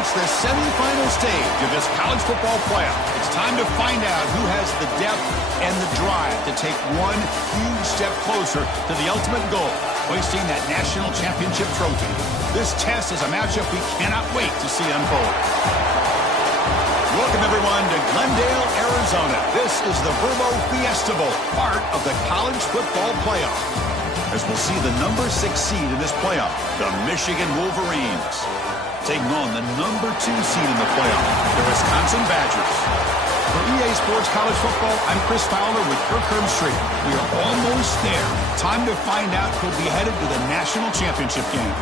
reached the semifinal stage of this college football playoff. It's time to find out who has the depth and the drive to take one huge step closer to the ultimate goal, hoisting that national championship trophy. This test is a matchup we cannot wait to see unfold. Welcome, everyone, to Glendale, Arizona. This is the Fiesta Bowl, part of the college football playoff. As we'll see the number 6 seed in this playoff, the Michigan Wolverines, taking on the number 2 seed in the playoff, the Wisconsin Badgers. For EA Sports College Football, I'm Chris Fowler with Kirk Herbstreit. We are almost there. Time to find out who'll be headed to the national championship game.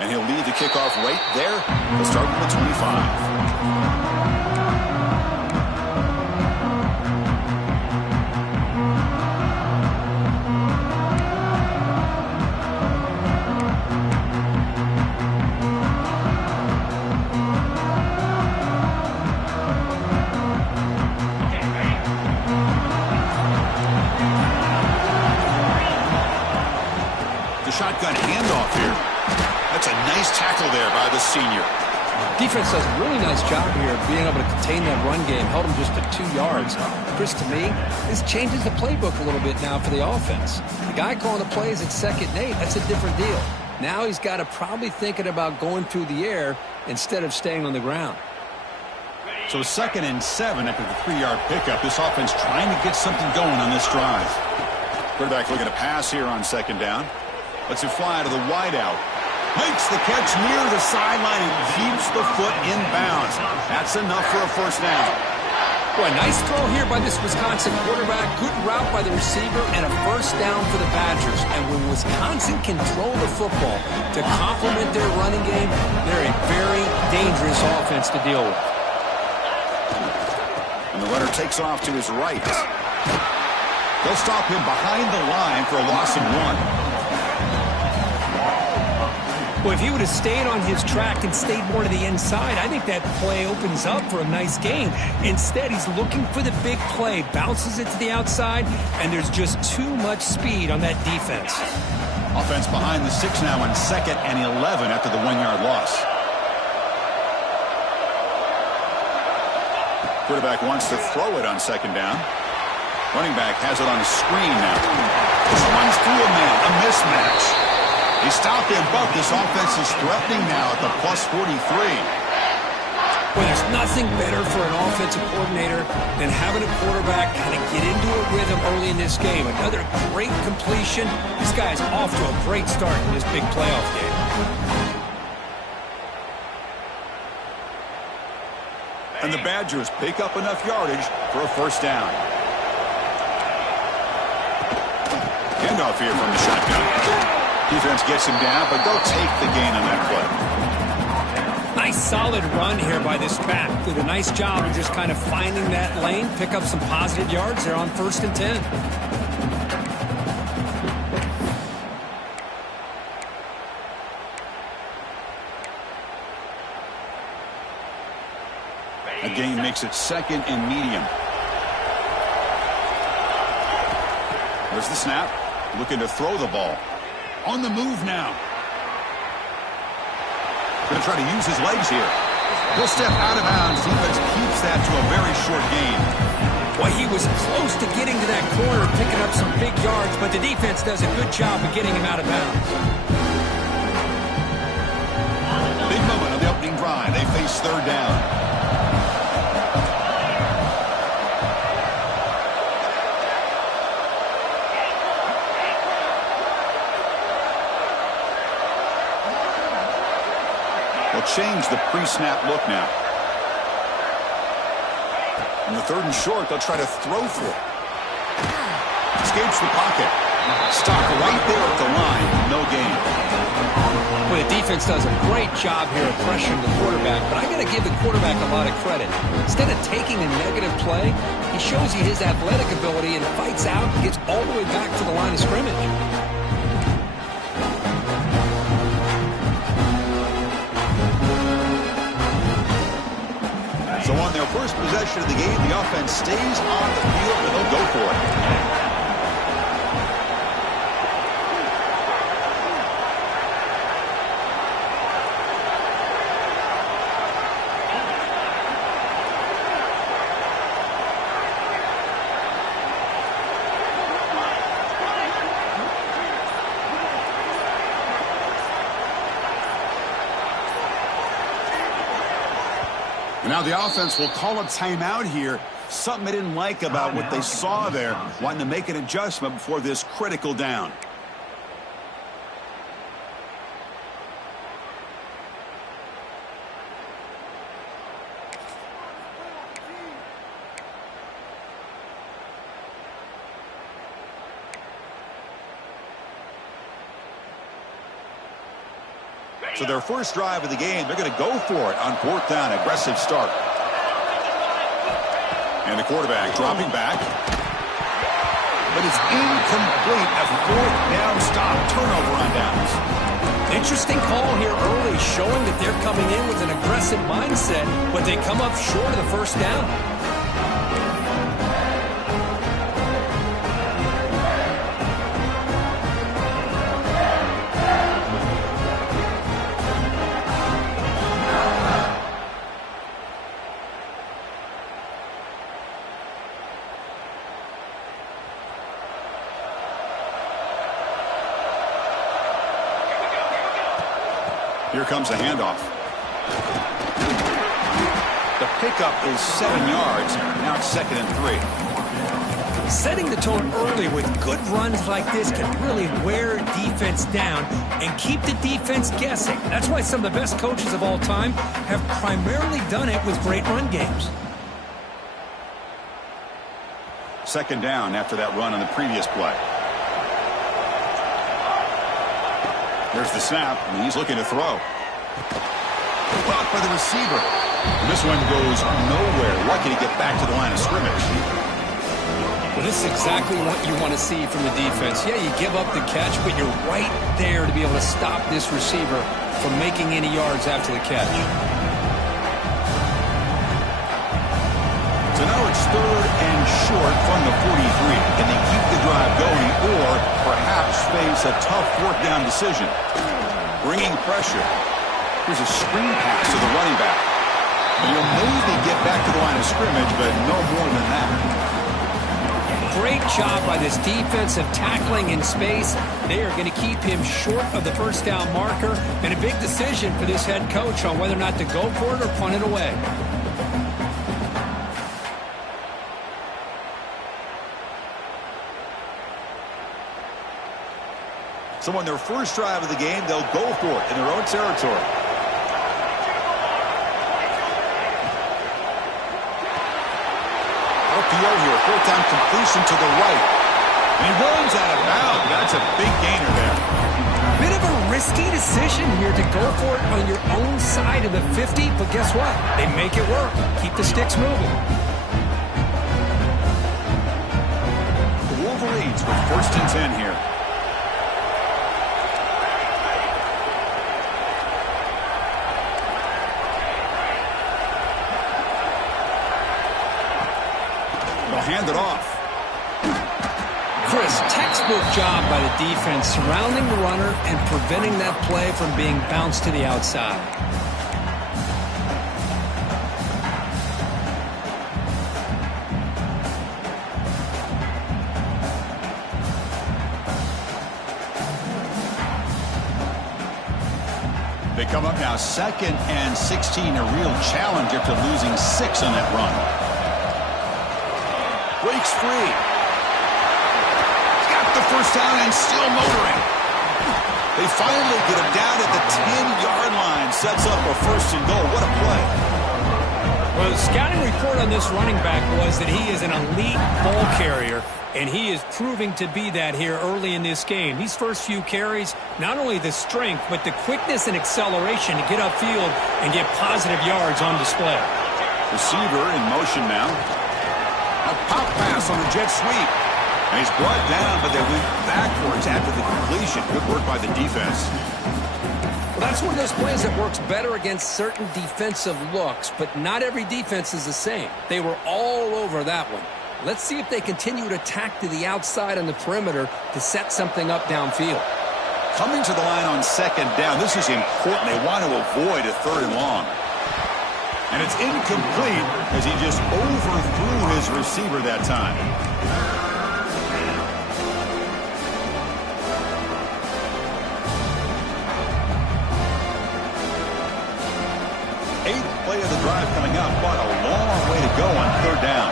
And he'll lead the kickoff right there. He'll start with the 25. The shotgun handoff here. That's a nice tackle there by the senior. Defense does a really nice job here of being able to contain that run game. Held him just to 2 yards. Chris, to me, this changes the playbook a little bit now for the offense. The guy calling the plays at 2nd and 8, that's a different deal. Now he's got to probably thinking about going through the air instead of staying on the ground. So 2nd and 7 after the 3-yard pickup. This offense trying to get something going on this drive. Quarterback looking to pass here on 2nd down. Lets it fly to the wideout. Makes the catch near the sideline and keeps the foot in bounds. That's enough for a first down. Boy, nice throw here by this Wisconsin quarterback. Good route by the receiver and a first down for the Badgers. And when Wisconsin can throw the football to complement their running game, they're a very dangerous offense to deal with. And the runner takes off to his right. They'll stop him behind the line for a loss of 1. Well, if he would have stayed on his track and stayed more to the inside, I think that play opens up for a nice gain. Instead, he's looking for the big play, bounces it to the outside, and there's just too much speed on that defense. Offense behind the 6 now on 2nd and 11 after the 1-yard loss. Quarterback wants to throw it on 2nd down. Running back has it on a screen now. This runs through a man, a mismatch. He stopped him, but this offense is threatening now at the plus 43. Well, there's nothing better for an offensive coordinator than having a quarterback kind of get into a rhythm early in this game. Another great completion. This guy's off to a great start in this big playoff game. And the Badgers pick up enough yardage for a first down. Handoff here from the shotgun. Defense gets him down, but they'll take the gain on that play. Nice solid run here by this back. Did a nice job of just kind of finding that lane, pick up some positive yards there on 1st and 10. A gain makes it 2nd and medium. There's the snap. Looking to throw the ball. On the move now. Going to try to use his legs here. He'll step out of bounds. Defense keeps that to a very short gain. Boy, he was close to getting to that corner, picking up some big yards, but the defense does a good job of getting him out of bounds. Big moment on the opening drive. They face 3rd down. Change the pre-snap look now. On the 3rd and short, they'll try to throw for it. Escapes the pocket. Stopped right there at the line. No gain. Well, the defense does a great job here of pressuring the quarterback, but I got to give the quarterback a lot of credit. Instead of taking a negative play, he shows you his athletic ability and fights out and gets all the way back to the line of scrimmage. So on their first possession of the game, the offense stays on the field and they'll go for it. Now the offense will call a timeout here. Something they didn't like about what they saw there. Wanting to make an adjustment before this critical down. So their first drive of the game, they're going to go for it on fourth down. Aggressive start. And the quarterback dropping back. But it's incomplete. A fourth down stop. Turnover on downs. Interesting call here early, showing that they're coming in with an aggressive mindset, but they come up short of the first down. Here comes a handoff. The pickup is 7 yards. Now it's 2nd and 3. Setting the tone early with good runs like this can really wear defense down and keep the defense guessing. That's why some of the best coaches of all time have primarily done it with great run games. 2nd down after that run on the previous play. There's the snap, and he's looking to throw. Blocked by the receiver. And this one goes nowhere. Lucky to get back to the line of scrimmage. Well, this is exactly what you want to see from the defense. Yeah, you give up the catch, but you're right there to be able to stop this receiver from making any yards after the catch. So now it's 3rd and short from the 43. Can they keep the drive going or perhaps face a tough 4th down decision? Bringing pressure. Here's a screen pass to the running back. And you'll maybe get back to the line of scrimmage, but no more than that. Great job by this defense of tackling in space. They are going to keep him short of the first down marker. And a big decision for this head coach on whether or not to go for it or punt it away. So on their first drive of the game, they'll go for it in their own territory. RPO here, 4th down completion to the right. And he runs out of bounds. That's a big gainer there. Bit of a risky decision here to go for it on your own side of the 50, but guess what? They make it work. Keep the sticks moving. The Wolverines with 1st and 10 here. Hand it off. Chris, textbook job by the defense surrounding the runner and preventing that play from being bounced to the outside. They come up now 2nd and 16, a real challenge after losing 6 on that run. Breaks free. Got the first down and still motoring. They finally get him down at the 10-yard line. Sets up a 1st and goal. What a play. Well, the scouting report on this running back was that he is an elite ball carrier, and he is proving to be that here early in this game. These first few carries, not only the strength, but the quickness and acceleration to get upfield and get positive yards on display. Receiver in motion now. A pop pass on the jet sweep. And he's brought down, but they went backwards after the completion. Good work by the defense. Well, that's one of those plays that works better against certain defensive looks, but not every defense is the same. They were all over that one. Let's see if they continue to attack to the outside on the perimeter to set something up downfield. Coming to the line on second down, this is important. They want to avoid a third and long. And it's incomplete as he just overthrew his receiver that time. Eighth play of the drive coming up, but a long way to go on third down.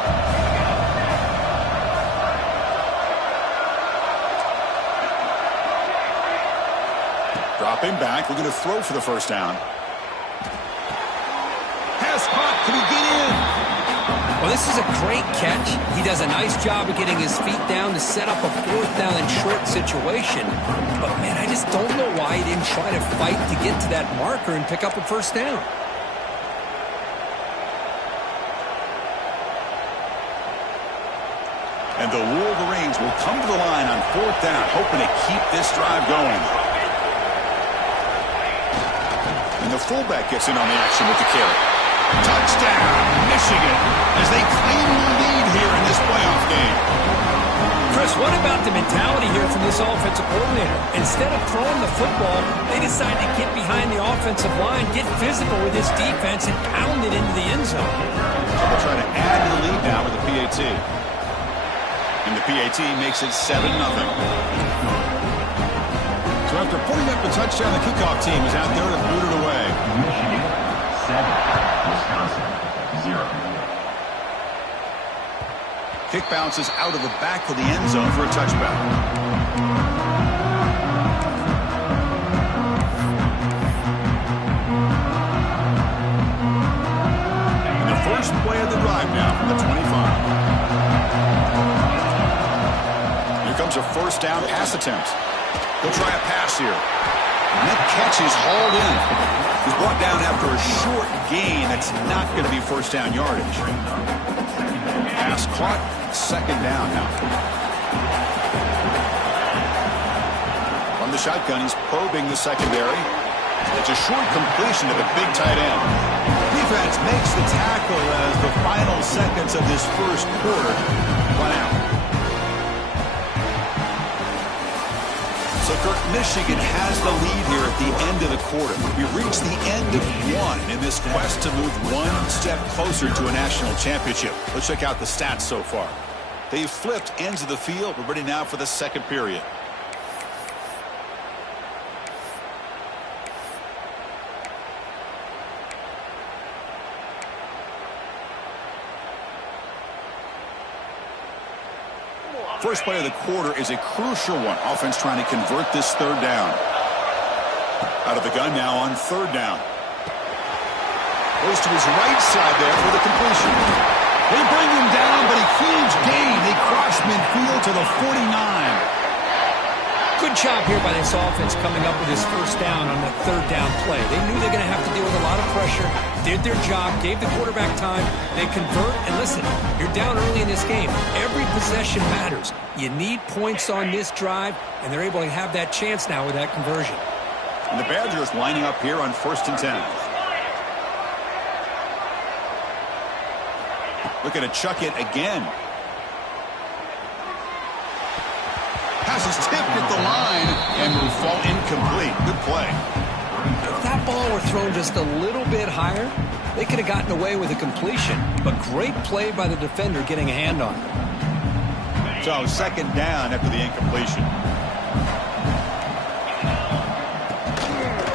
Dropping back, looking to throw for the first down. Pass caught, can he get in? Well, this is a great catch. He does a nice job of getting his feet down to set up a fourth down and short situation. But, man, I just don't know why he didn't try to fight to get to that marker and pick up a first down. And the Wolverines will come to the line on fourth down, hoping to keep this drive going. And the fullback gets in on the action with the carry. Touchdown, Michigan, as they claim the lead here in this playoff game. Chris, what about the mentality here from this offensive coordinator? Instead of throwing the football, they decide to get behind the offensive line, get physical with this defense, and pound it into the end zone. So they'll try to add to the lead now with the PAT. And the PAT makes it 7-0. So after putting up the touchdown, the kickoff team is out there to boot it away. Michigan 7, Wisconsin 0. Kick bounces out of the back of the end zone for a touchback. And the first play of the drive now from the 25. Here comes a first down pass attempt. He'll try a pass here. And that catch is hauled in. He's brought down after a short gain. That's not going to be first down yardage. Pass caught. Second down now. From the shotgun, he's probing the secondary. It's a short completion to the big tight end. Defense makes the tackle as the final seconds of this first quarter run out. So, Kirk, Michigan has the lead here at the end of the quarter. We've reached the end of one in this quest to move one step closer to a national championship. Let's check out the stats so far. They've flipped ends of the field. We're ready now for the second period. First play of the quarter is a crucial one. Offense trying to convert this third down. Out of the gun now on third down. Goes to his right side there for the completion. They bring him down, but a huge gain. They cross midfield to the 49. Good job here by this offense coming up with his first down on the third down play. They knew they were going to have to deal with a lot of pressure, did their job, gave the quarterback time. They convert, and listen, you're down early in this game. Every possession matters. You need points on this drive, and they're able to have that chance now with that conversion. And the Badgers lining up here on 1st and 10. Looking to chuck it again. Pass is tipped at the line and will fall incomplete. Good play. If that ball were thrown just a little bit higher, they could have gotten away with a completion. But great play by the defender getting a hand on it. So second down after the incompletion.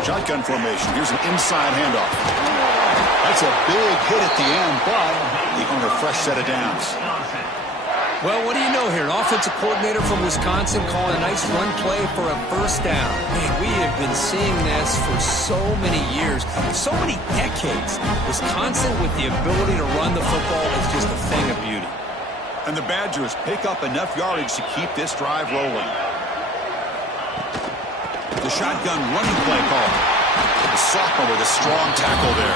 Shotgun formation. Here's an inside handoff. That's a big hit at the end, but they own a fresh set of downs. Well, what do you know here? An offensive coordinator from Wisconsin calling a nice run play for a first down. Man, we have been seeing this for so many years, so many decades. Wisconsin with the ability to run the football is just a thing of beauty. And the Badgers pick up enough yardage to keep this drive rolling. The shotgun running play call. The sophomore with a strong tackle there.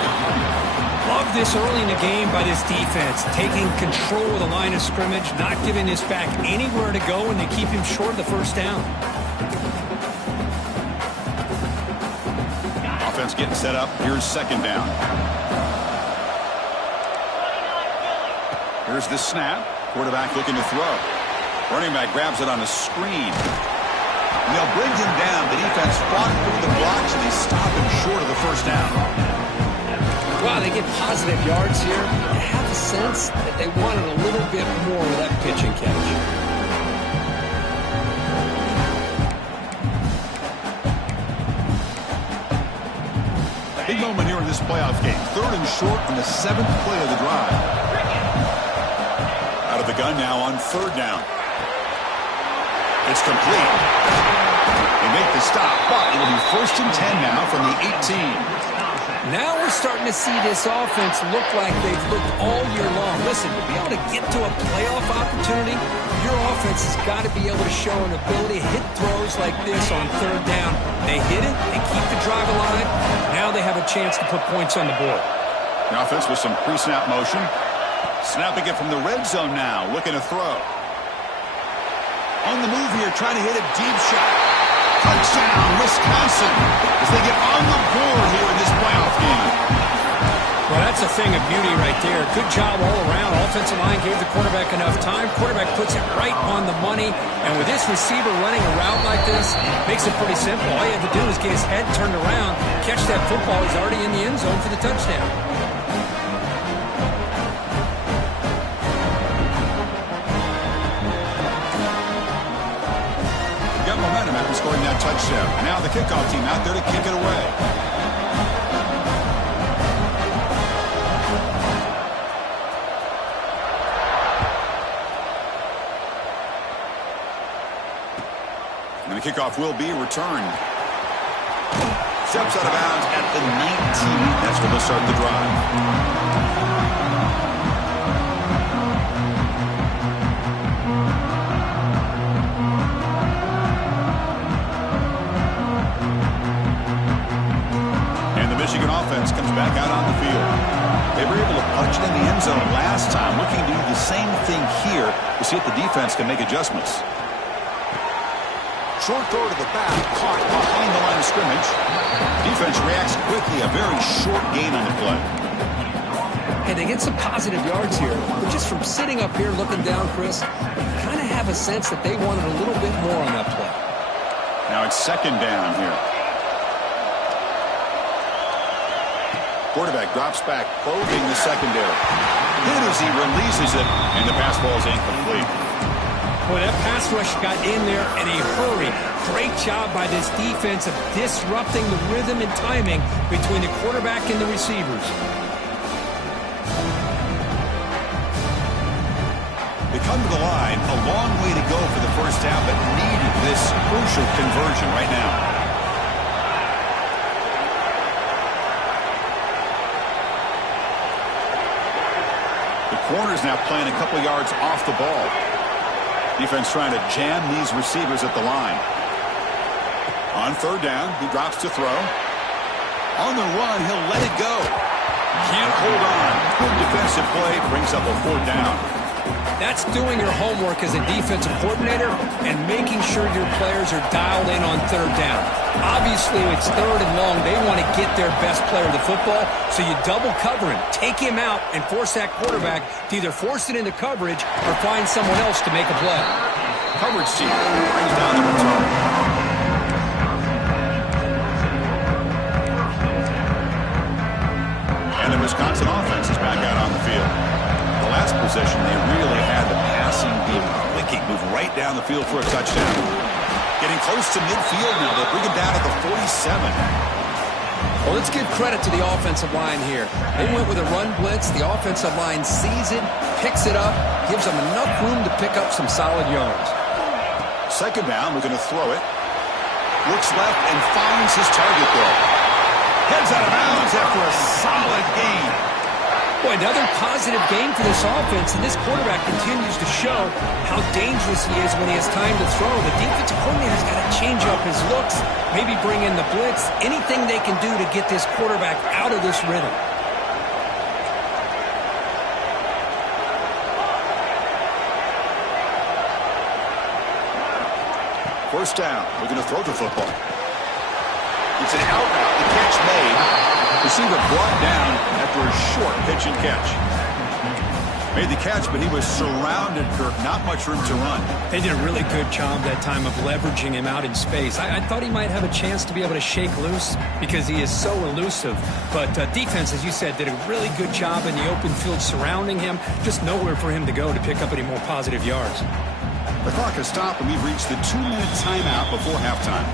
Love this early in the game by this defense, taking control of the line of scrimmage, not giving this back anywhere to go, and they keep him short of the first down. Offense getting set up. Here's second down. Here's the snap. Quarterback looking to throw. Running back grabs it on a screen. And they'll bring him down. The defense fought through the blocks, and they stop him short of the first down. Wow, they get positive yards here. I have a sense that they wanted a little bit more with that pitch and catch. Big moment here in this playoff game. 3rd and short on the 7th play of the drive. Out of the gun now on 3rd down. It's complete. They make the stop, but it'll be 1st and 10 now from the 18. Now we're starting to see this offense look like they've looked all year long. Listen, to be able to get to a playoff opportunity, your offense has got to be able to show an ability to hit throws like this on 3rd down. They hit it, they keep the drive alive. Now they have a chance to put points on the board. The offense with some pre-snap motion. Snapping it from the red zone now, looking to throw. On the move here, trying to hit a deep shot. Touchdown, Wisconsin, as they get on the board here in this playoff game. Well, that's a thing of beauty right there. Good job all around. Offensive line gave the quarterback enough time. Quarterback puts it right on the money. And with this receiver running a route like this, makes it pretty simple. All you have to do is get his head turned around, catch that football. He's already in the end zone for the touchdown. Momentum after scoring that touchdown. Now the kickoff team out there to kick it away. And the kickoff will be returned. Steps out of bounds at the 19. That's where they'll start the drive. Michigan offense comes back out on the field. They were able to punch it in the end zone last time. Looking to do the same thing here to see if the defense can make adjustments. Short throw to the back, caught behind the line of scrimmage. Defense reacts quickly. A very short gain on the play. And they get some positive yards here. But just from sitting up here looking down, Chris, you kind of have a sense that they wanted a little bit more on that play. Now it's 2nd down here. Quarterback drops back, probing the secondary. Hit as he releases it, and the pass ball is incomplete. Boy, that pass rush got in there in a hurry. Great job by this defense of disrupting the rhythm and timing between the quarterback and the receivers. They come to the line, a long way to go for the first down, but needed this crucial conversion right now. Corners now playing a couple yards off the ball. Defense trying to jam these receivers at the line. On 3rd down, he drops to throw. On the run, he'll let it go. Can't hold on. Good defensive play, brings up a 4th down. That's doing your homework as a defensive coordinator and making sure your players are dialed in on 3rd down. Obviously, it's 3rd and long. They want to get their best player to the football, so you double cover him, take him out, and force that quarterback to either force it into coverage or find someone else to make a play. Coverage team brings down the return. And the Wisconsin offense is back out on the field. The last possession, they really had the passing game clicking, move right down the field for a touchdown. Getting close to midfield now. They'll bring him down at the 47. Well, let's give credit to the offensive line here. They went with a run blitz. The offensive line sees it, picks it up, gives them enough room to pick up some solid yards. Second down, we're going to throw it. Looks left and finds his target there. Heads out of bounds after a solid gain. Boy, another positive game for this offense, and this quarterback continues to show how dangerous he is when he has time to throw. The defensive coordinator's got to change up his looks, maybe bring in the blitz, anything they can do to get this quarterback out of this rhythm. First down, we're going to throw the football. It's an out route, the catch made. Receiver brought down after a short pitch and catch. Made the catch, but he was surrounded, Kirk. Not much room to run. They did a really good job that time of leveraging him out in space. I thought he might have a chance to be able to shake loose because he is so elusive. But defense, as you said, did a really good job in the open field surrounding him. Just nowhere for him to go to pick up any more positive yards. The clock has stopped, and we've reached the 2-minute timeout before halftime.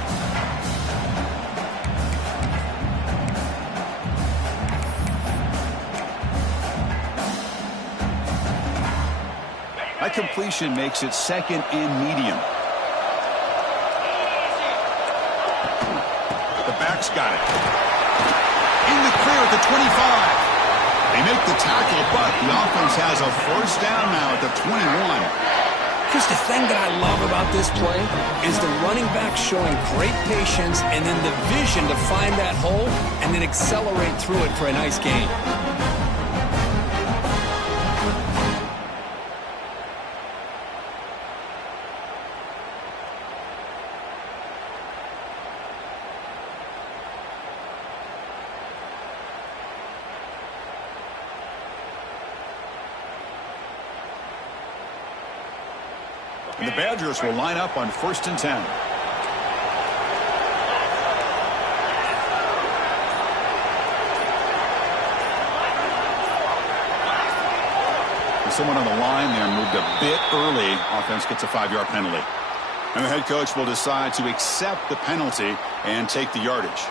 That completion makes it second and medium. The back's got it. In the clear at the 25. They make the tackle, but the offense has a first down now at the 21. Chris, the thing that I love about this play is the running back showing great patience and then the vision to find that hole and then accelerate through it for a nice gain. And the Badgers will line up on 1st and 10. And someone on the line there moved a bit early. Offense gets a 5-yard penalty. And the head coach will decide to accept the penalty and take the yardage.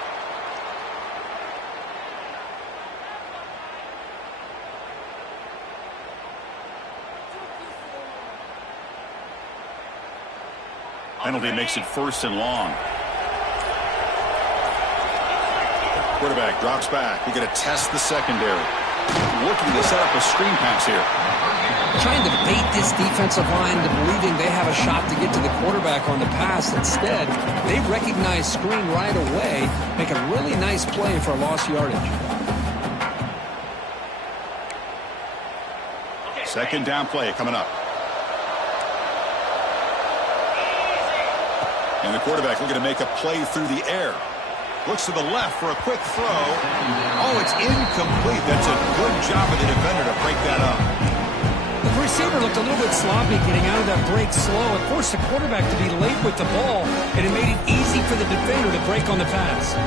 Penalty makes it 1st and long. Quarterback drops back. We're going to test the secondary. Looking to set up a screen pass here. Trying to bait this defensive line into believing they have a shot to get to the quarterback on the pass. Instead, they recognize screen right away, make a really nice play for lost yardage. Second down play coming up. And the quarterback looking to make a play through the air. Looks to the left for a quick throw. Oh, it's incomplete. That's a good job of the defender to break that up. The receiver looked a little bit sloppy getting out of that break slow. It forced the quarterback to be late with the ball, and it made it easy for the defender to break on the pass.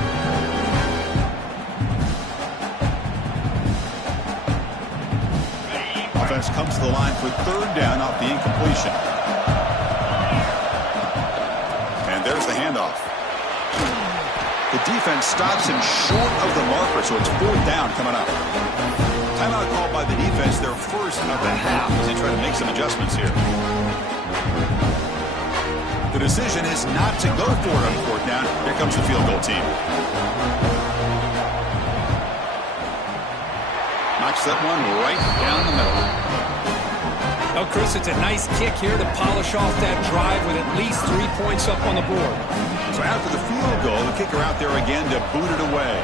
Offense comes to the line for 3rd down off the incompletion. There's the handoff. The defense stops him short of the marker, so it's 4th down coming up. Timeout called by the defense, their first of the half, as they try to make some adjustments here. The decision is not to go for it on 4th down. Here comes the field goal team. Knocks that one right down the middle. Oh, Chris, it's a nice kick here to polish off that drive with at least 3 points up on the board. So after the field goal, the kicker out there again to boot it away.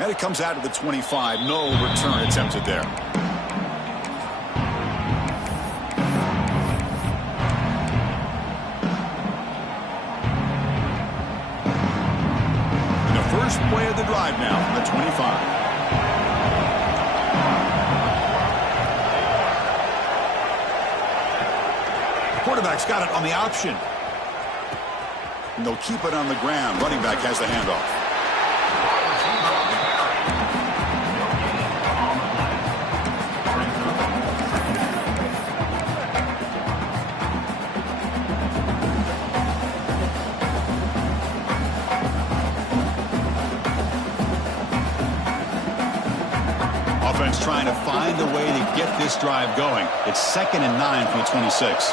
And it comes out of the 25. No return attempted there. And the first play of the drive now from the 25. Quarterback's got it on the option. And they'll keep it on the ground. Running back has the handoff. trying to find a way to get this drive going. It's 2nd and 9 from the 26.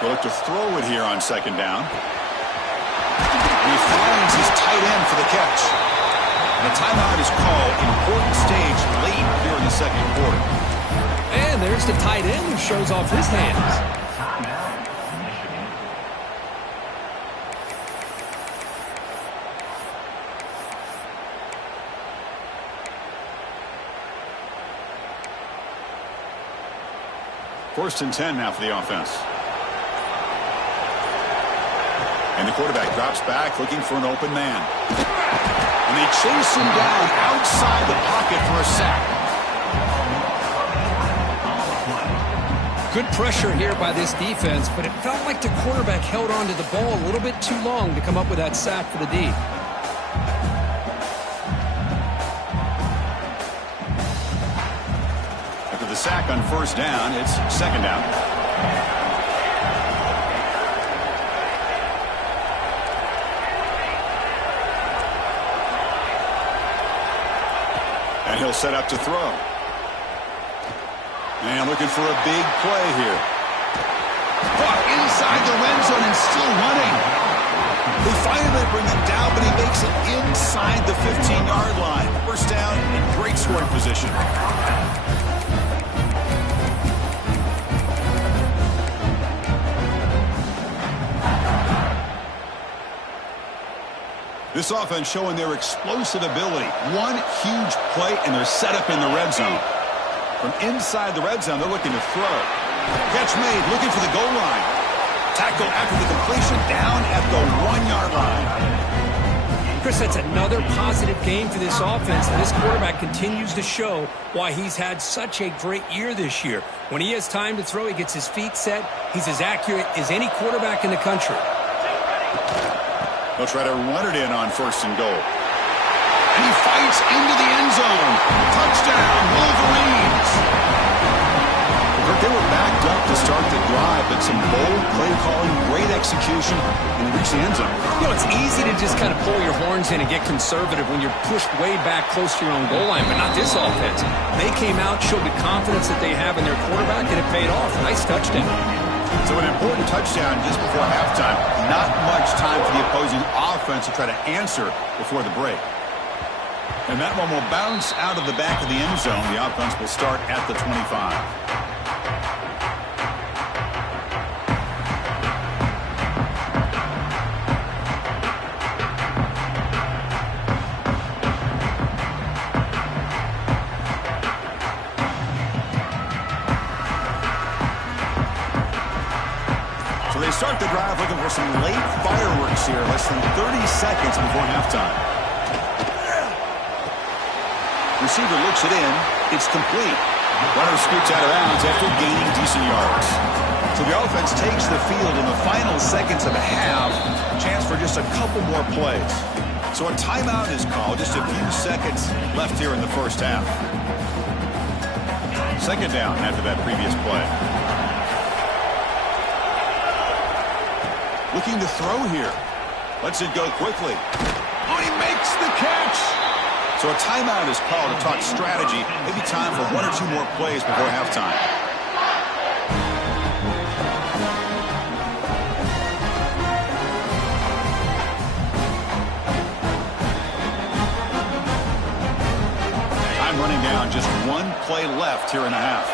He'll look to throw it here on 2nd down. And he finds his tight end for the catch. And a timeout is called. Important stage late here in the 2nd quarter. And there's the tight end who shows off his hands. First and 10 now for the offense. And the quarterback drops back looking for an open man. And they chase him down outside the pocket for a sack. Good pressure here by this defense, but it felt like the quarterback held on to the ball a little bit too long to come up with that sack for the D. After the sack on 1st down, it's 2nd down. And he'll set up to throw. And looking for a big play here. Caught inside the red zone and still running. They finally bring him down, but he makes it inside the 15-yard line. First down in great scoring position. This offense showing their explosive ability. One huge play, and they're set up in the red zone. From inside the red zone, they're looking to throw. Catch made, looking for the goal line. Tackle after the completion, down at the 1-yard line. Chris, that's another positive game for this offense, and this quarterback continues to show why he's had such a great year this year. When he has time to throw, he gets his feet set. He's as accurate as any quarterback in the country. They'll try to run it in on 1st and goal. And he fights into the end zone. Touchdown, Wolverines. They were backed up to start the drive, but some bold play calling, great execution, and reach the end zone. You know, it's easy to just kind of pull your horns in and get conservative when you're pushed way back close to your own goal line, but not this offense. They came out, showed the confidence that they have in their quarterback, and it paid off. Nice touchdown. So an important touchdown just before halftime. Not much time for the opposing offense to try to answer before the break. And that one will bounce out of the back of the end zone. The offense will start at the 25. Start the drive looking for some late fireworks here. Less than 30 seconds before halftime. Receiver looks it in. It's complete. Runner scoots out of bounds after gaining decent yards. So the offense takes the field in the final seconds of the half. Chance for just a couple more plays. So a timeout is called. Just a few seconds left here in the first half. 2nd down after that previous play. Looking to throw here. Lets it go quickly. Oh, he makes the catch. So a timeout is called to talk strategy. Maybe time for 1 or 2 more plays before halftime. Time running down. Just 1 play left here in the half.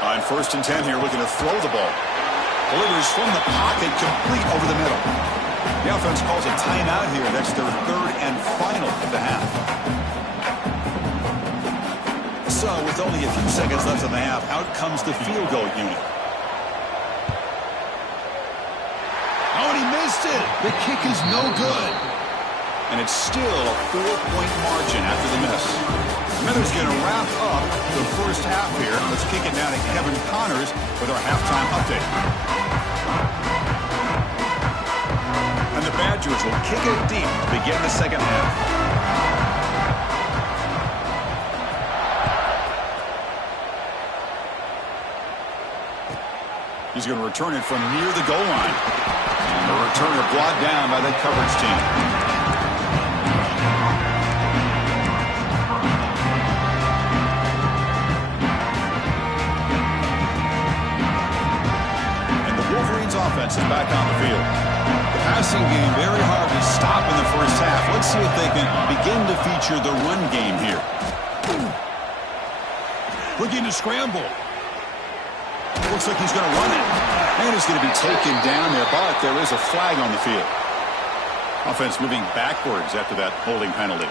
On 1st and 10 here, looking to throw the ball. Delivers from the pocket, complete over the middle. The offense calls a timeout here. That's their 3rd and final of the half. So, with only a few seconds left in the half, out comes the field goal unit. Oh, and he missed it. The kick is no good. And it's still a 4-point margin after the miss. Smithers going to wrap up the first half here. Let's kick it down to Kevin Connors with our halftime update. And the Badgers will kick it deep to begin the second half. He's going to return it from near the goal line. And the Turner brought down by that coverage team. And the Wolverines offense is back on the field. The passing game very hard to stop in the first half. Let's see if they can begin to feature the run game here. Looking to scramble. Looks like he's going to run it. And he's going to be taken down there, but there is a flag on the field. Offense moving backwards after that holding penalty.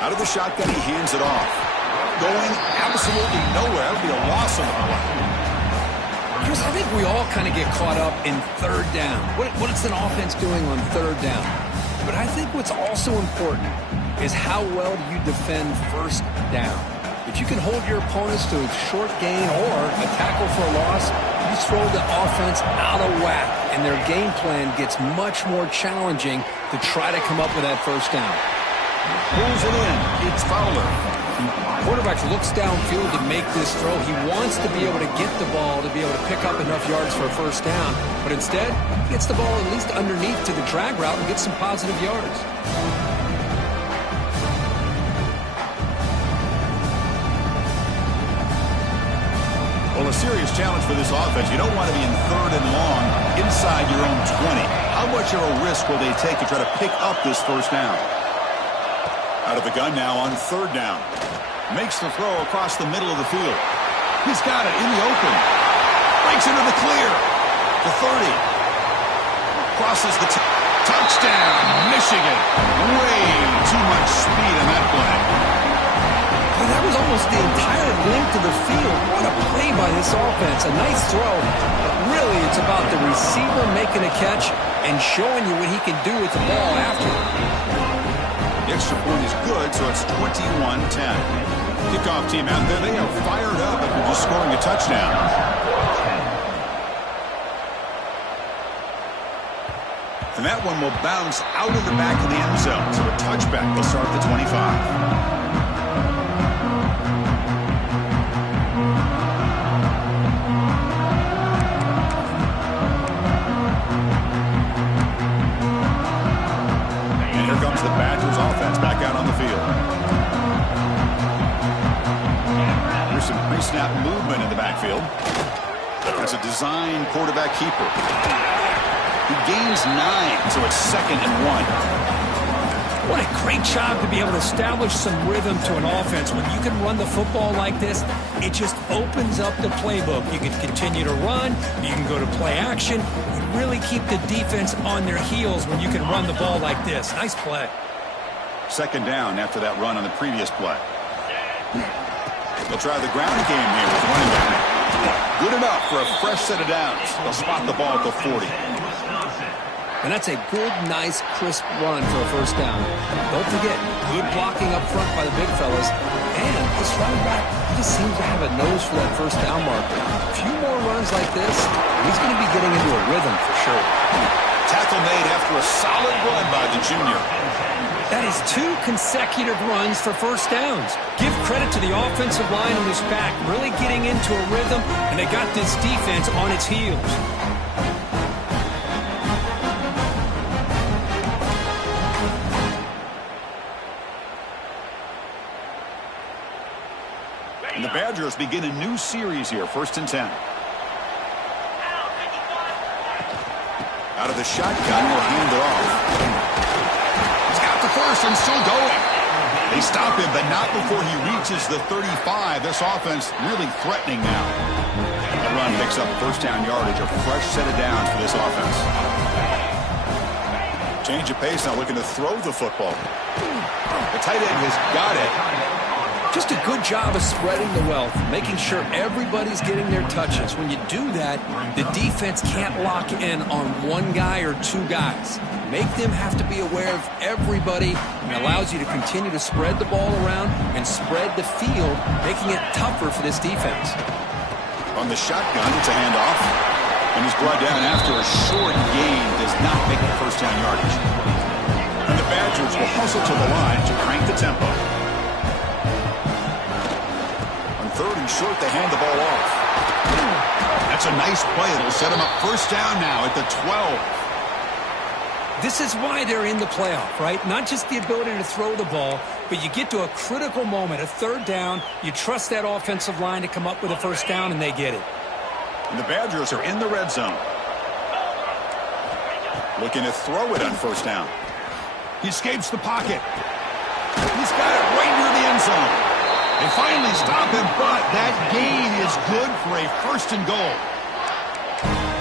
Out of the shotgun, he hands it off. Going absolutely nowhere. That would be a loss of the play. Chris, I think we all kind of get caught up in third down. What is an offense doing on third down? But I think what's also important is how well you defend first down. If you can hold your opponents to a short gain or a tackle for a loss, you throw the offense out of whack, and their game plan gets much more challenging to try to come up with that first down. Pulls it in. It's Fowler. Quarterback looks downfield to make this throw. He wants to be able to get the ball to be able to pick up enough yards for a first down. But instead, he gets the ball at least underneath to the drag route and gets some positive yards. Well, a serious challenge for this offense. You don't want to be in third and long inside your own 20. How much of a risk will they take to try to pick up this first down? Out of the gun now on third down. Makes the throw across the middle of the field. He's got it in the open. Breaks into the clear. The 30. Crosses the touchdown. Michigan. Way too much speed in that play. Well, that was almost the entire length of the field. What a play by this offense. A nice throw. But really, it's about the receiver making a catch and showing you what he can do with the ball after. The extra point is good, so it's 21-10. Kickoff team out there, they are fired up after just scoring a touchdown. And that one will bounce out of the back of the end zone, so a touchback will start at the 25. The Badgers offense back out on the field. There's some pre-snap movement in the backfield. That's a design quarterback keeper. He gains 9, so it's 2nd and 1. What a great job to be able to establish some rhythm to an offense. When you can run the football like this, it just opens up the playbook. You can continue to run. You can go to play action. You really keep the defense on their heels when you can run the ball like this. Nice play. 2nd down after that run on the previous play. They'll try the ground game here with running back. Good enough for a fresh set of downs. They'll spot the ball at the 40. And that's a good, nice, crisp run for a first down. Don't forget, good blocking up front by the big fellas. And this running back, he just seems to have a nose for that first down marker. A few more runs like this, he's going to be getting into a rhythm for sure. Tackle made after a solid run by the junior. That is 2 consecutive runs for first downs. Give credit to the offensive line in this back, really getting into a rhythm, and they got this defense on its heels. And the Badgers begin a new series here, 1st and 10. Out of the shotgun, will hand it off. He's got the first and still going. They stop him, but not before he reaches the 35. This offense really threatening now. The run picks up first down yardage, a fresh set of downs for this offense. Change of pace now, looking to throw the football. The tight end has got it. Just a good job of spreading the wealth, making sure everybody's getting their touches. When you do that, the defense can't lock in on one guy or 2 guys. Make them have to be aware of everybody, and allows you to continue to spread the ball around and spread the field, making it tougher for this defense. On the shotgun, it's a handoff. And he's brought down after a short gain. Does not make the first down yardage. And the Badgers will hustle to the line to crank the tempo. On 3rd and short, they hand the ball off. That's a nice play. It'll set them up first down now at the 12. This is why they're in the playoff, right? Not just the ability to throw the ball, but you get to a critical moment, a 3rd down. You trust that offensive line to come up with a first down, and they get it. And the Badgers are in the red zone. Looking to throw it on first down. He escapes the pocket. He's got it right near the end zone. They finally stop him, but that gain is good for a 1st and goal.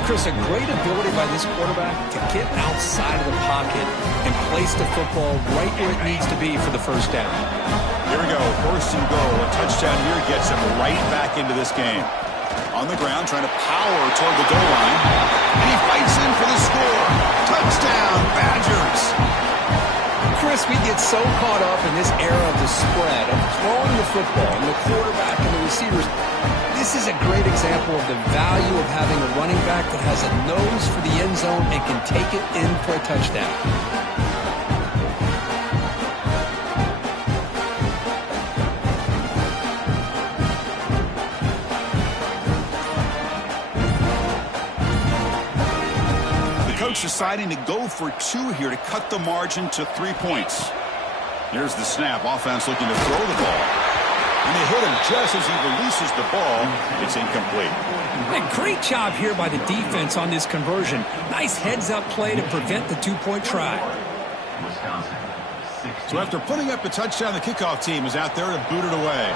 Chris, a great ability by this quarterback to get outside of the pocket and place the football right where it needs to be for the first down. Here we go, 1st and goal. A touchdown here gets him right back into this game. On the ground, trying to power toward the goal line. And he fights in for the score. Touchdown, Badgers. Chris, we get so caught up in this era of the spread, of throwing the football, and the quarterback and the receivers. This is a great example of the value of having a running back that has a nose for the end zone and can take it in for a touchdown. Deciding to go for 2 here to cut the margin to 3 points. Here's the snap. Offense looking to throw the ball. And they hit him just as he releases the ball. It's incomplete. A great job here by the defense on this conversion. Nice heads-up play to prevent the 2-point try. So after putting up a touchdown, the kickoff team is out there to boot it away.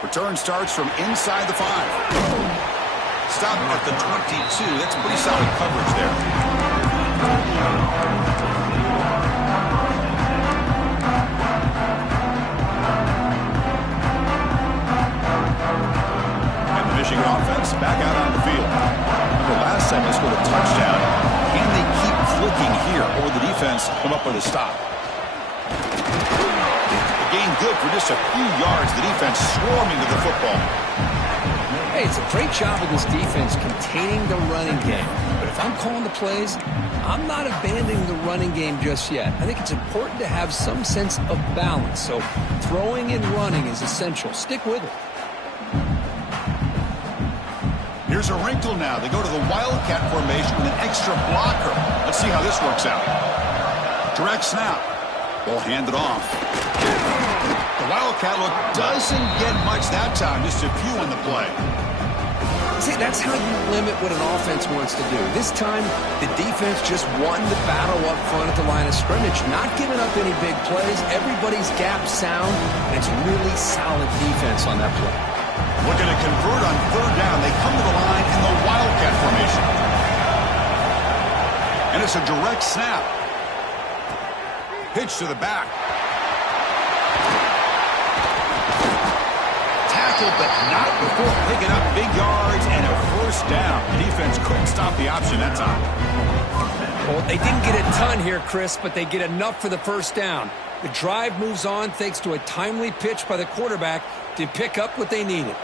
Return starts from inside the 5. Stop at the 22. That's pretty solid coverage there. And the Michigan offense back out on the field. Remember last time they scored a touchdown. Can they keep clicking here, or will the defense come up with a stop? Gain good for just a few yards. The defense swarming to the football. Hey, it's a great job of this defense containing the running game. But if I'm calling the plays, I'm not abandoning the running game just yet. I think it's important to have some sense of balance. So throwing and running is essential. Stick with it. Here's a wrinkle now. They go to the Wildcat formation with an extra blocker. Let's see how this works out. Direct snap. Ball handed off. The Wildcat look doesn't get much that time. Just a few on the play. See, that's how you limit what an offense wants to do. This time, the defense just won the battle up front at the line of scrimmage, not giving up any big plays. Everybody's gap sound, and it's really solid defense on that play. Looking to convert on 3rd down. They come to the line in the Wildcat formation. And it's a direct snap. Pitch to the back. Tackled, but not before picking up big yards and a first down. The defense couldn't stop the option that time. Well, they didn't get a ton here, Chris, but they get enough for the first down. The drive moves on thanks to a timely pitch by the quarterback to pick up what they needed.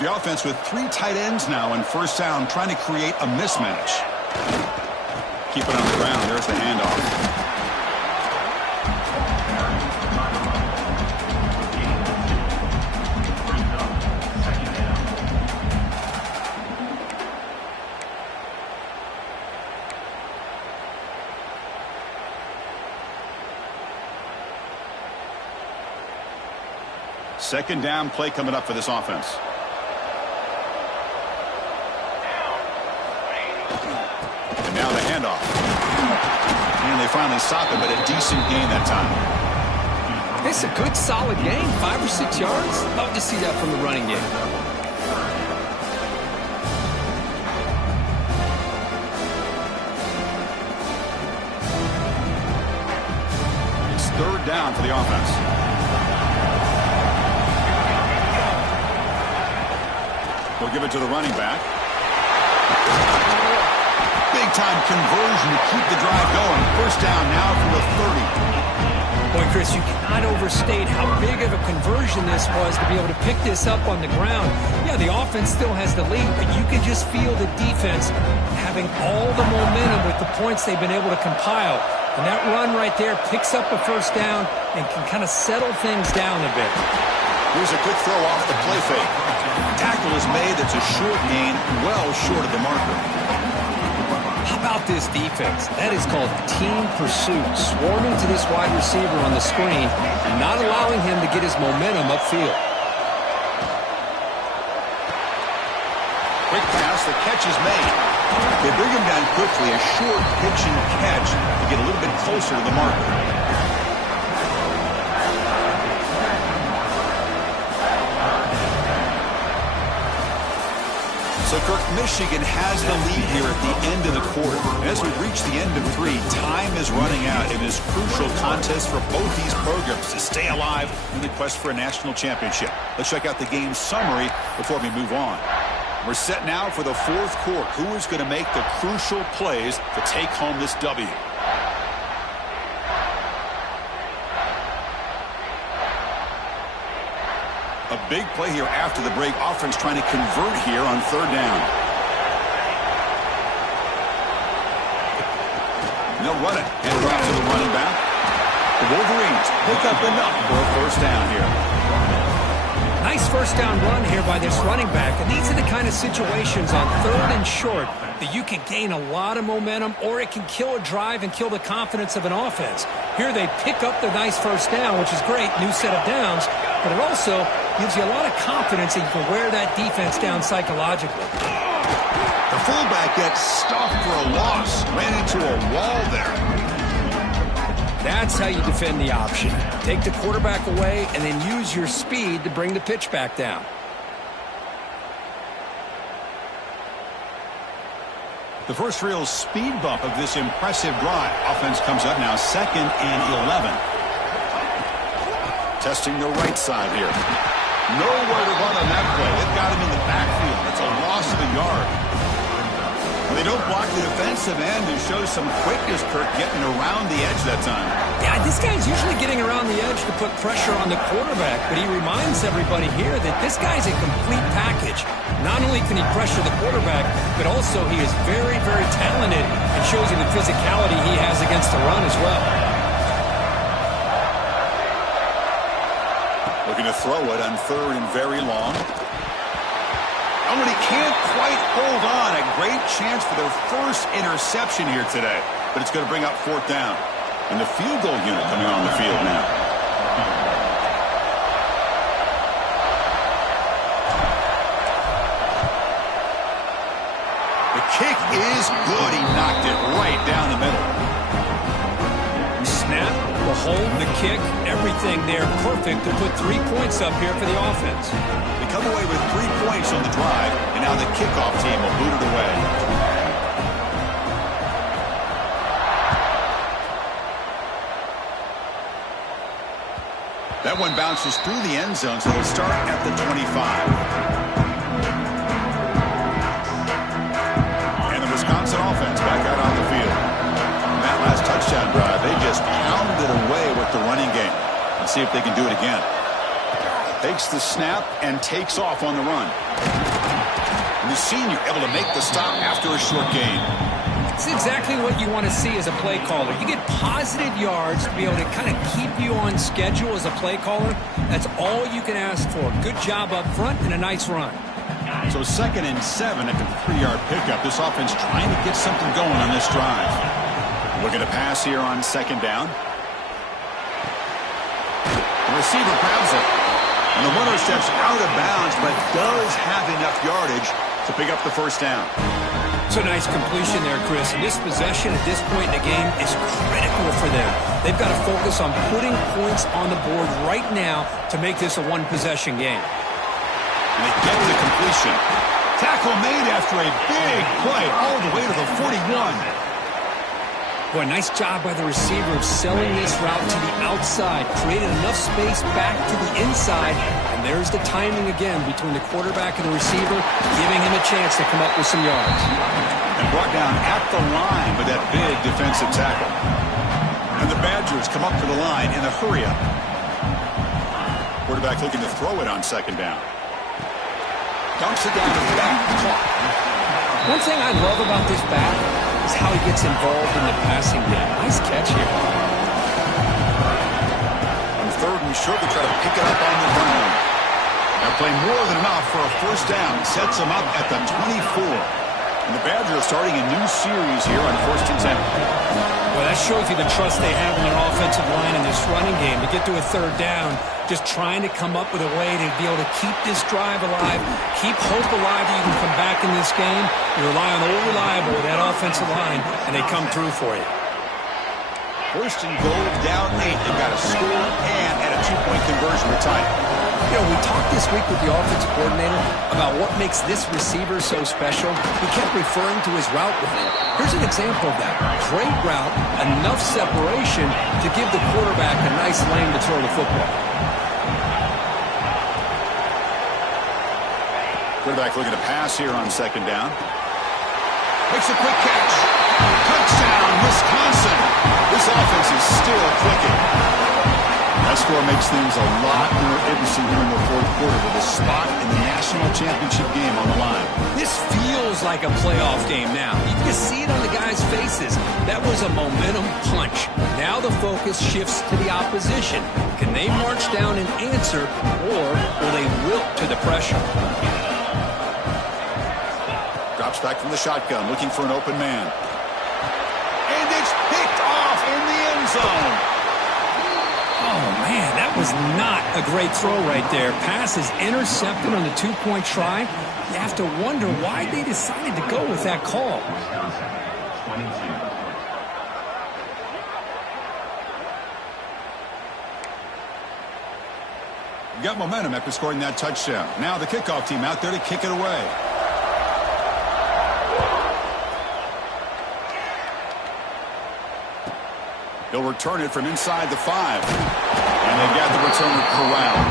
The offense with 3 tight ends now on first down, trying to create a mismatch. Keep it on the ground. There's the handoff. Second down play coming up for this offense. And now the handoff. And they finally stop it, but a decent gain that time. It's a good, solid gain. 5 or 6 yards. Love to see that from the running game. It's 3rd down for the offense. They'll give it to the running back. Big-time conversion to keep the drive going. First down now from the 30. Boy, Chris, you cannot overstate how big of a conversion this was to be able to pick this up on the ground. Yeah, the offense still has the lead, but you can just feel the defense having all the momentum with the points they've been able to compile. And that run right there picks up a first down and can kind of settle things down a bit. Here's a quick throw off the play fake. Tackle is made. That's a short gain, well short of the marker. How about this defense? That is called team pursuit, swarming to this wide receiver on the screen and not allowing him to get his momentum upfield. Quick pass, the catch is made. They bring him down quickly, a short pitch and catch to get a little bit closer to the marker. So, Kirk, Michigan has the lead here at the end of the quarter. As we reach the end of 3, time is running out in this crucial contest for both these programs to stay alive in the quest for a national championship. Let's check out the game summary before we move on. We're set now for the 4th quarter. Who is going to make the crucial plays to take home this W? A big play here after the break. Offense trying to convert here on 3rd down. And they'll run it. And drop to the running back. The Wolverines pick up enough for a first down here. Nice first down run here by this running back. And these are the kind of situations on 3rd and short that you can gain a lot of momentum, or it can kill a drive and kill the confidence of an offense. Here they pick up the nice first down, which is great. New set of downs. But it also gives you a lot of confidence that you can wear that defense down psychologically. The fullback gets stopped for a loss. Ran into a wall there. That's how you defend the option. Take the quarterback away and then use your speed to bring the pitch back down. The first real speed bump of this impressive drive. Offense comes up now 2nd and 11. Testing the right side here. Nowhere to run on that play. They've got him in the backfield. It's a loss of a yard. They don't block the defensive end and show some quickness, Kirk, getting around the edge that time. Yeah, this guy's usually getting around the edge to put pressure on the quarterback, but he reminds everybody here that this guy's a complete package. Not only can he pressure the quarterback, but also he is very, very talented and shows you the physicality he has against the run as well. Looking to throw it on 3rd and very long. Oh, and he can't quite hold on. A great chance for their first interception here today. But it's going to bring up 4th down. And the field goal unit coming on the field now. The kick is good. He knocked it right down the middle. Snap, the hold, the kick, everything there perfect to put 3 points up here for the offense. They come away with 3 points on the drive, and now the kickoff team will boot it away. That one bounces through the end zone, so it'll start at the 25. And the Wisconsin offense back out on the field. That last touchdown drive, they just pounded away with the running game. Let's see if they can do it again. Takes the snap and takes off on the run. And the senior able to make the stop after a short gain. It's exactly what you want to see as a play caller. You get positive yards to be able to kind of keep you on schedule as a play caller. That's all you can ask for. Good job up front and a nice run. So 2nd and 7 after the 3-yard pickup. This offense trying to get something going on this drive. Looking to pass here on 2nd down. The receiver grabs it. And the runner steps out of bounds, but does have enough yardage to pick up the first down. So nice completion there, Chris. And this possession at this point in the game is critical for them. They've got to focus on putting points on the board right now to make this a one-possession game. And they get the completion. Tackle made after a big play all the way to the 41. Boy, nice job by the receiver of selling this route to the outside. Created enough space back to the inside. And there's the timing again between the quarterback and the receiver, giving him a chance to come up with some yards. And brought down at the line with that big defensive tackle. And the Badgers come up to the line in a hurry-up. Quarterback looking to throw it on second down. Dumps it down to the back. Caught. One thing I love about this back is how he gets involved in the passing game. Nice catch here. On third and short, they try to pick it up on the ground. They'll play more than enough for a first down. Sets them up at the 24. And the Badgers are starting a new series here on 1st and 10. Well, that shows you the trust they have in their offensive line in this running game. To get to a third down, just trying to come up with a way to be able to keep this drive alive, keep hope alive that you can come back in this game. You rely on old reliable, that offensive line, and they come through for you. 1st and goal, down 8. They've got a score and had a 2-point conversion to tie it. You know, we talked this week with the offensive coordinator about what makes this receiver so special. He kept referring to his route running. Here's an example of that. Great route, enough separation to give the quarterback a nice lane to throw the football. Quarterback looking to pass here on second down. Makes a quick catch. Touchdown, Wisconsin. This offense is still clicking. That score makes things a lot more interesting here in the fourth quarter with a spot in the national championship game on the line. This feels like a playoff game now. You can see it on the guys' faces. That was a momentum punch. Now the focus shifts to the opposition. Can they march down and answer, or will they wilt to the pressure? Drops back from the shotgun, looking for an open man. And it's picked off in the end zone. Oh, man, that was not a great throw right there. Pass is intercepted on the 2-point try. You have to wonder why they decided to go with that call. Wisconsin, 22. You got momentum after scoring that touchdown. Now the kickoff team out there to kick it away. He'll return it from inside the 5. And they've got the returner corralled.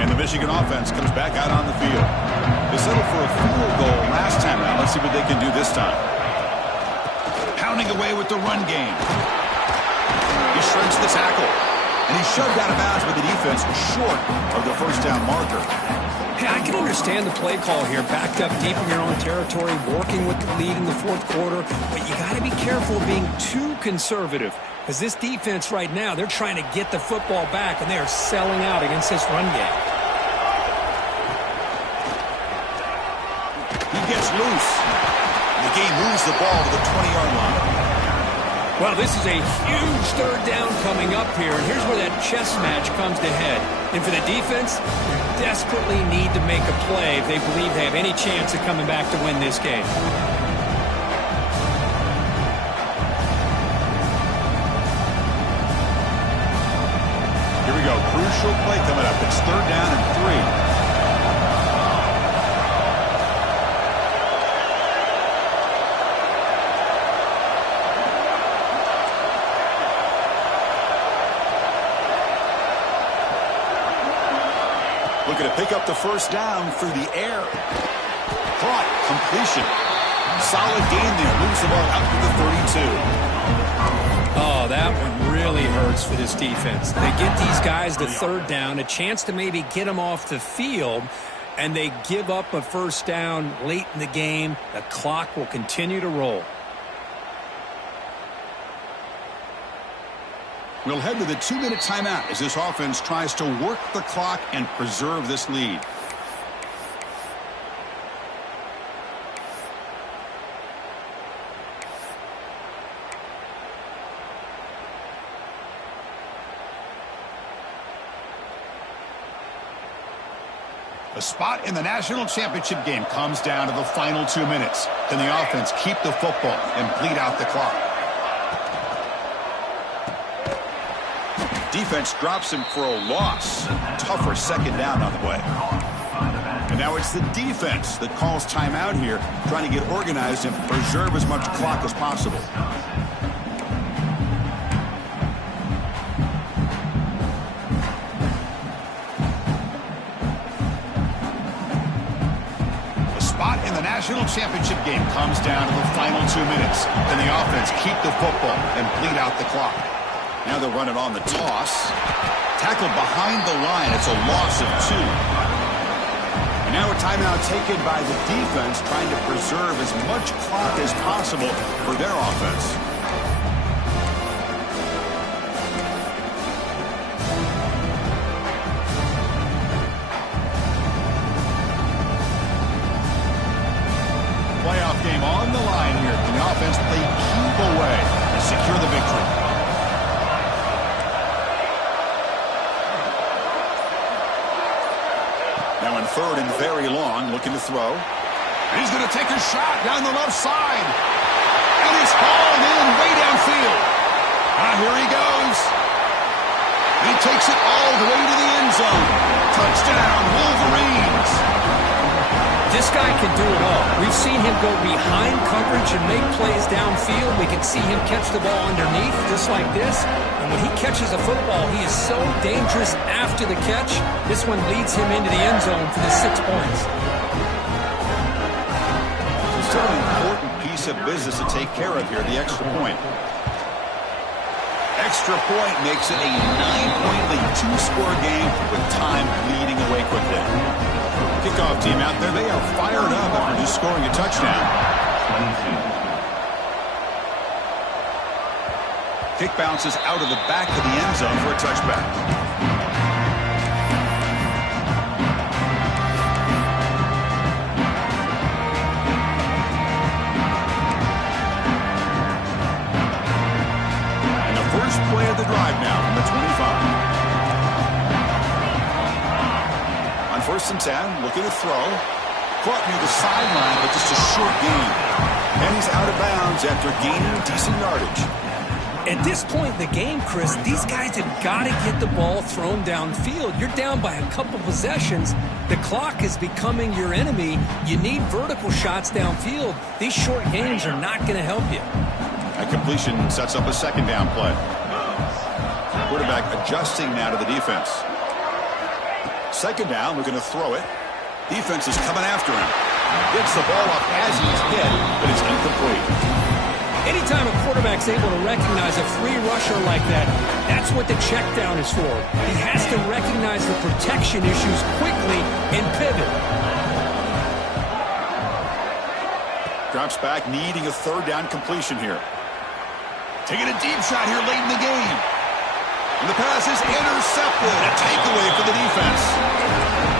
And the Michigan offense comes back out on the field. They settled for a field goal last time out. Let's see what they can do this time. Pounding away with the run game. He shrinks the tackle. And he's shoved out of bounds with the defense short of the first down marker. Hey, I can understand the play call here. Backed up deep in your own territory, working with the lead in the fourth quarter. But you got to be careful of being too conservative. Because this defense right now, they're trying to get the football back, and they are selling out against this run game. He gets loose. And the game moves the ball to the 20-yard line. Well, this is a huge third down coming up here, and here's where that chess match comes to head. And for the defense, they desperately need to make a play if they believe they have any chance of coming back to win this game. Here we go. Crucial play coming up. It's third down and 3. Looking to pick up the first down through the air. Caught. Completion. Solid gain there. Moves the ball out to the 32. Oh, that one really hurts for this defense. They get these guys the third down, a chance to maybe get them off the field, and they give up a first down late in the game. The clock will continue to roll. We'll head to the 2-minute timeout as this offense tries to work the clock and preserve this lead. A spot in the national championship game comes down to the final 2 minutes. Can the offense keep the football and bleed out the clock? Defense drops him for a loss. Tougher second down on the way. And now it's the defense that calls timeout here, trying to get organized and preserve as much clock as possible. national championship game comes down to the final 2 minutes. Can the offense keep the football and bleed out the clock? Now they'll run it on the toss. Tackled behind the line. It's a loss of 2. And now a timeout taken by the defense, trying to preserve as much clock as possible for their offense. Playoff game on the line here. Can the offense play keep away and secure the victory? Now in third and very long, looking to throw. And he's going to take a shot down the left side. And it's hauled in way downfield. Here he goes. He takes it all the way to the end zone. Touchdown, Wolverines. This guy can do it all. We've seen him go behind coverage and make plays downfield. We can see him catch the ball underneath just like this. And when he catches a football, he is so dangerous after the catch. This one leads him into the end zone for the 6 points. It's still an important piece of business to take care of here, the extra point. Extra point makes it a 9-point lead, 2-score game with time bleeding away quickly. Kickoff team out there, they are fired up after just scoring a touchdown. Kick bounces out of the back of the end zone for a touchback. And the first play of the drive now from the 25. First and 10, looking to throw. Caught near the sideline, but just a short gain. And he's out of bounds after gaining decent yardage. At this point in the game, Chris, these guys have got to get the ball thrown downfield. You're down by a couple possessions. The clock is becoming your enemy. You need vertical shots downfield. These short gains are not going to help you. That completion sets up a second down play. Quarterback adjusting now to the defense. Second down, we're going to throw it. Defense is coming after him. Gets the ball up as he's hit, but it's incomplete. Anytime a quarterback's able to recognize a free rusher like that, that's what the check down is for. He has to recognize the protection issues quickly and pivot. Drops back, needing a third down completion here. Taking a deep shot here late in the game. And the pass is intercepted. A takeaway for the defense.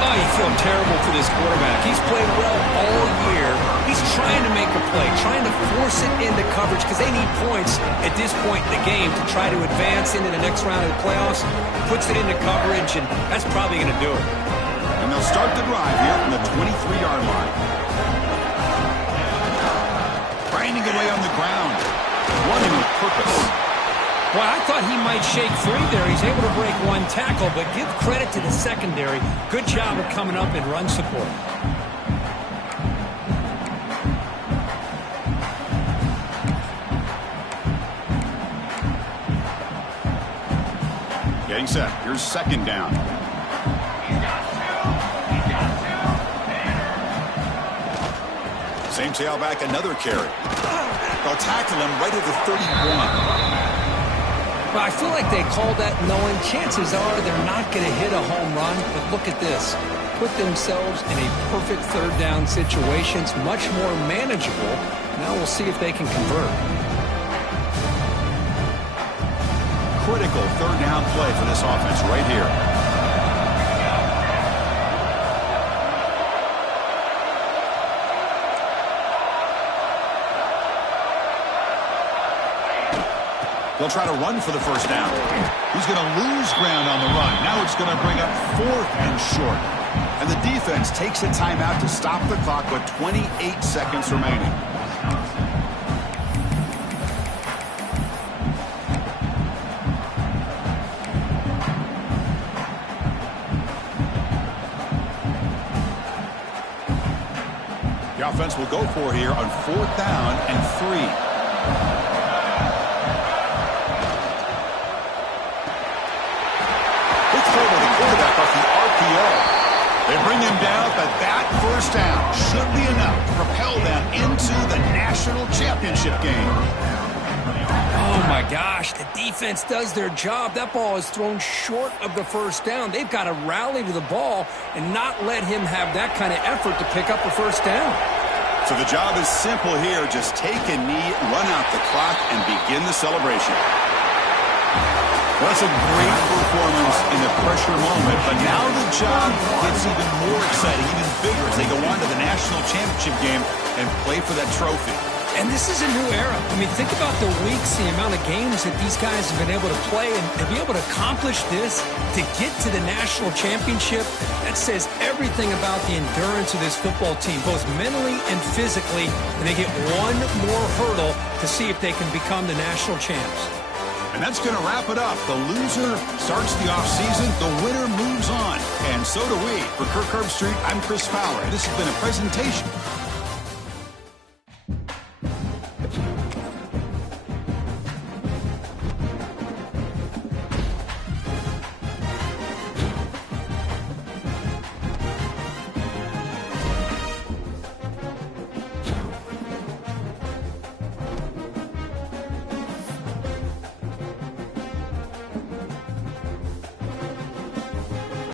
Oh, you feel terrible for this quarterback. He's played well all year. He's trying to make a play, trying to force it into coverage because they need points at this point in the game to try to advance into the next round of the playoffs. Puts it into coverage, and that's probably going to do it. And they'll start the drive here from the 23-yard line. Grinding away on the ground. Running with purpose. Well, I thought he might shake free there. He's able to break one tackle, but give credit to the secondary. Good job of coming up in run support. Getting set. Here's second down. Same tailback, another carry. They'll tackle him right at the 31. Well, I feel like they called that knowing chances are they're not going to hit a home run. But look at this. Put themselves in a perfect third down situation. It's much more manageable. Now we'll see if they can convert. Critical third down play for this offense right here. They'll try to run for the first down. He's going to lose ground on the run. Now it's going to bring up 4th and short. And the defense takes a timeout to stop the clock with 28 seconds remaining. The offense will go for here on 4th down and 3. They bring him down, but that first down should be enough to propel them into the national championship game. Oh, my gosh. The defense does their job. That ball is thrown short of the first down. They've got to rally to the ball and not let him have that kind of effort to pick up a first down. So the job is simple here. Just take a knee, run out the clock, and begin the celebration. Well, that's a great performance in the pressure moment, but now the job gets even more exciting, even bigger as they go on to the national championship game and play for that trophy. And this is a new era. I mean, think about the weeks, the amount of games that these guys have been able to play, and to be able to accomplish this, to get to the national championship, that says everything about the endurance of this football team, both mentally and physically, and they get one more hurdle to see if they can become the national champs. And that's going to wrap it up. The loser starts the offseason. The winner moves on. And so do we. For Kirk Herbstreit, I'm Chris Fowler. This has been a presentation